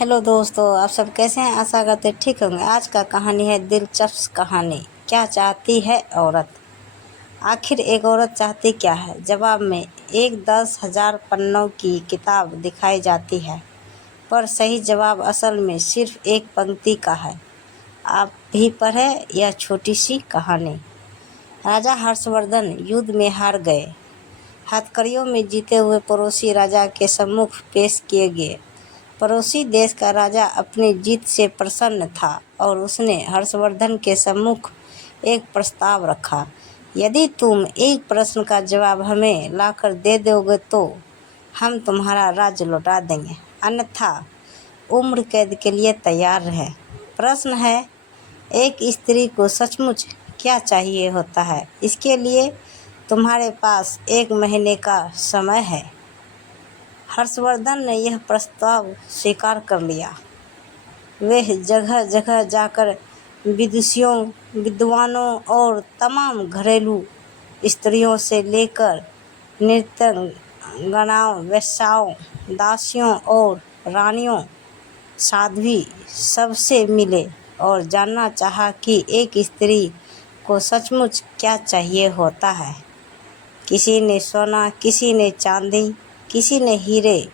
Hello दोस्तों, आप सब कैसे हैं? आशा करते ठीक होंगे। आज का कहानी है दिलचस्प कहानी। क्या चाहती है औरत? आखिर एक औरत चाहती क्या है? जवाब में एक 10,000 पन्नों की किताब दिखाई जाती है, पर सही जवाब असल में सिर्फ एक पंक्ति का है। आप भी पढ़ें यह छोटी सी कहानी। राजा हर्षवर्धन युद्ध में हार गए। हथकड़ियों में जीते हुए पड़ोसी राजा के सम्मुख पेश किए गए। पड़ोसी देश का राजा अपनी जीत से प्रसन्न था और उसने हर्षवर्धन के सम्मुख एक प्रस्ताव रखा। यदि तुम एक प्रश्न का जवाब हमें लाकर दे दोगे तो हम तुम्हारा राज्य लौटा देंगे, अन्यथा उम्र कैद के लिए तैयार रहें। प्रश्न है, एक स्त्री को सचमुच क्या चाहिए होता है? इसके लिए तुम्हारे पास 1 महीने का समय है। हर्षवर्धन ने यह प्रस्ताव स्वीकार कर लिया। वे जगह जगह जाकर विदुषियों, विद्वानों और तमाम घरेलू स्त्रियों से लेकर नृत्यगणाओं, वेश्याओं, दासियों और रानियों, साध्वी सबसे मिले और जानना चाहा कि एक स्त्री को सचमुच क्या चाहिए होता है। किसी ने सोना, किसी ने चांदी, किसी ने हीरे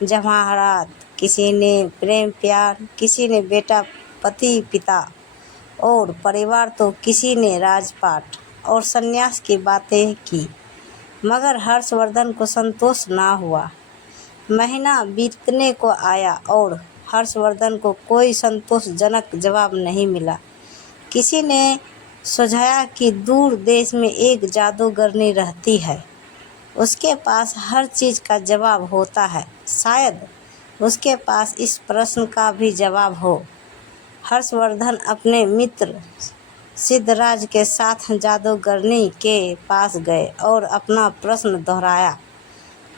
जवाहरात, किसी ने प्रेम प्यार, किसी ने बेटा, पति, पिता और परिवार, तो किसी ने राजपाट और संन्यास की बातें की। मगर हर्षवर्धन को संतोष ना हुआ। महीना बीतने को आया और हर्षवर्धन को कोई संतोषजनक जवाब नहीं मिला। किसी ने सुझाया कि दूर देश में एक जादूगरनी रहती है, उसके पास हर चीज़ का जवाब होता है। शायद उसके पास इस प्रश्न का भी जवाब हो। हर्षवर्धन अपने मित्र सिद्धराज के साथ जादूगरनी के पास गए और अपना प्रश्न दोहराया।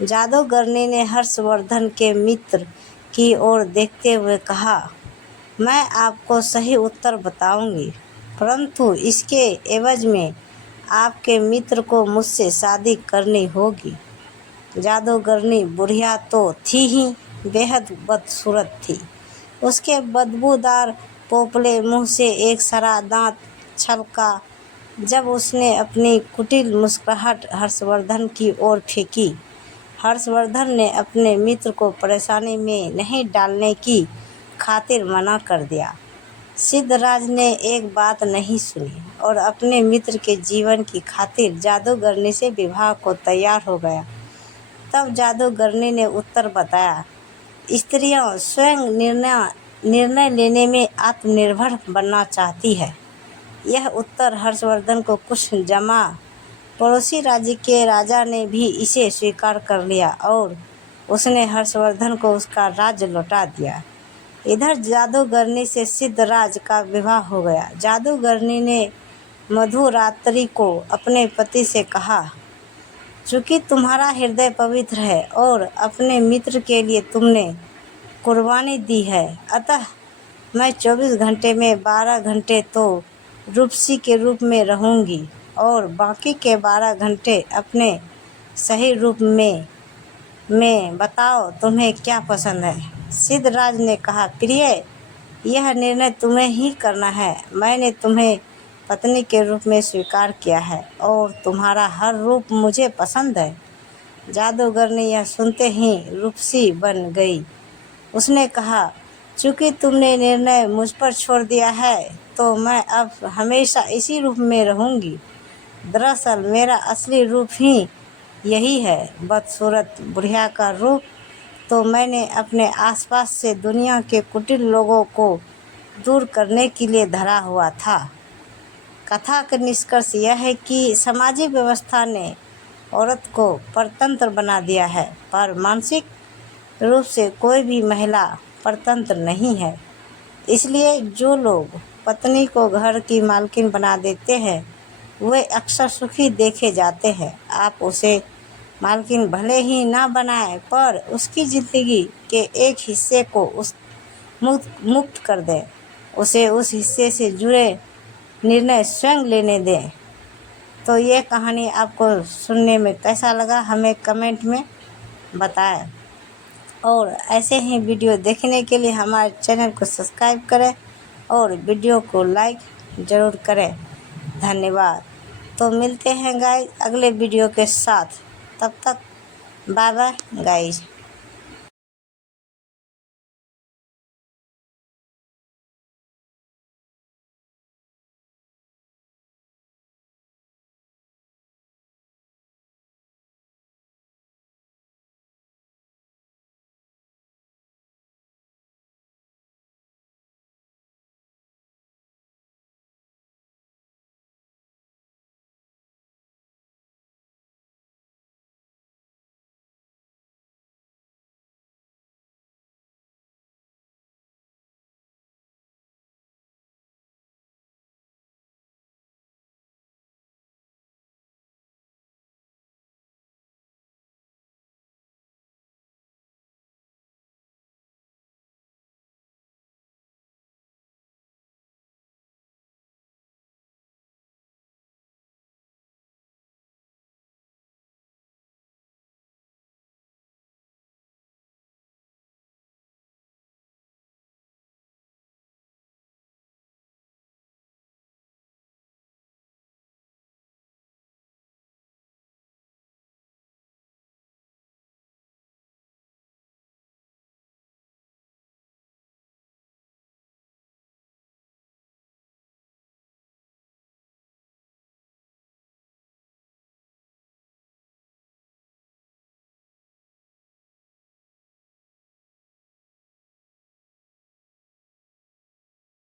जादूगरनी ने हर्षवर्धन के मित्र की ओर देखते हुए कहा, मैं आपको सही उत्तर बताऊंगी, परंतु इसके एवज में आपके मित्र को मुझसे शादी करनी होगी। जादूगरनी बुढ़िया तो थी ही, बेहद बदसूरत थी। उसके बदबूदार पोपले मुंह से एक सरा दांत छलका। जब उसने अपनी कुटिल मुस्कुराहट हर्षवर्धन की ओर फेंकी, हर्षवर्धन ने अपने मित्र को परेशानी में नहीं डालने की खातिर मना कर दिया। सिद्धराज ने एक बात नहीं सुनी और अपने मित्र के जीवन की खातिर जादूगरनी से विवाह को तैयार हो गया। तब जादूगरनी ने उत्तर बताया, स्त्रियां स्वयं निर्णय लेने में आत्मनिर्भर बनना चाहती है। यह उत्तर हर्षवर्धन को कुछ जमा। पड़ोसी राज्य के राजा ने भी इसे स्वीकार कर लिया और उसने हर्षवर्धन को उसका राज्य लौटा दिया। इधर जादूगरनी से सिद्धराज का विवाह हो गया। जादूगरनी ने मधुरात्रि को अपने पति से कहा, चूँकि तुम्हारा हृदय पवित्र है और अपने मित्र के लिए तुमने कुर्बानी दी है, अतः मैं 24 घंटे में 12 घंटे तो रूपसी के रूप में रहूँगी और बाकी के 12 घंटे अपने सही रूप में बताओ तुम्हें क्या पसंद है। सिद्धराज ने कहा, प्रिय, यह निर्णय तुम्हें ही करना है। मैंने तुम्हें पत्नी के रूप में स्वीकार किया है और तुम्हारा हर रूप मुझे पसंद है। जादूगरनी यह सुनते ही रूपसी बन गई। उसने कहा, चूँकि तुमने निर्णय मुझ पर छोड़ दिया है तो मैं अब हमेशा इसी रूप में रहूँगी। दरअसल मेरा असली रूप ही यही है। बदसूरत बुढ़िया का रूप तो मैंने अपने आसपास से दुनिया के कुटिल लोगों को दूर करने के लिए धरा हुआ था। कथा का निष्कर्ष यह है कि सामाजिक व्यवस्था ने औरत को परतंत्र बना दिया है, पर मानसिक रूप से कोई भी महिला परतंत्र नहीं है। इसलिए जो लोग पत्नी को घर की मालकिन बना देते हैं वे अक्सर सुखी देखे जाते हैं। आप उसे मालकिन भले ही ना बनाएं, पर उसकी ज़िंदगी के एक हिस्से को उस मुक्त कर दें। उसे उस हिस्से से जुड़े निर्णय स्वयं लेने दें। तो ये कहानी आपको सुनने में कैसा लगा हमें कमेंट में बताएं। और ऐसे ही वीडियो देखने के लिए हमारे चैनल को सब्सक्राइब करें और वीडियो को लाइक ज़रूर करें। धन्यवाद। तो मिलते हैं गाइस अगले वीडियो के साथ। तब तक बाय बाय गाइस।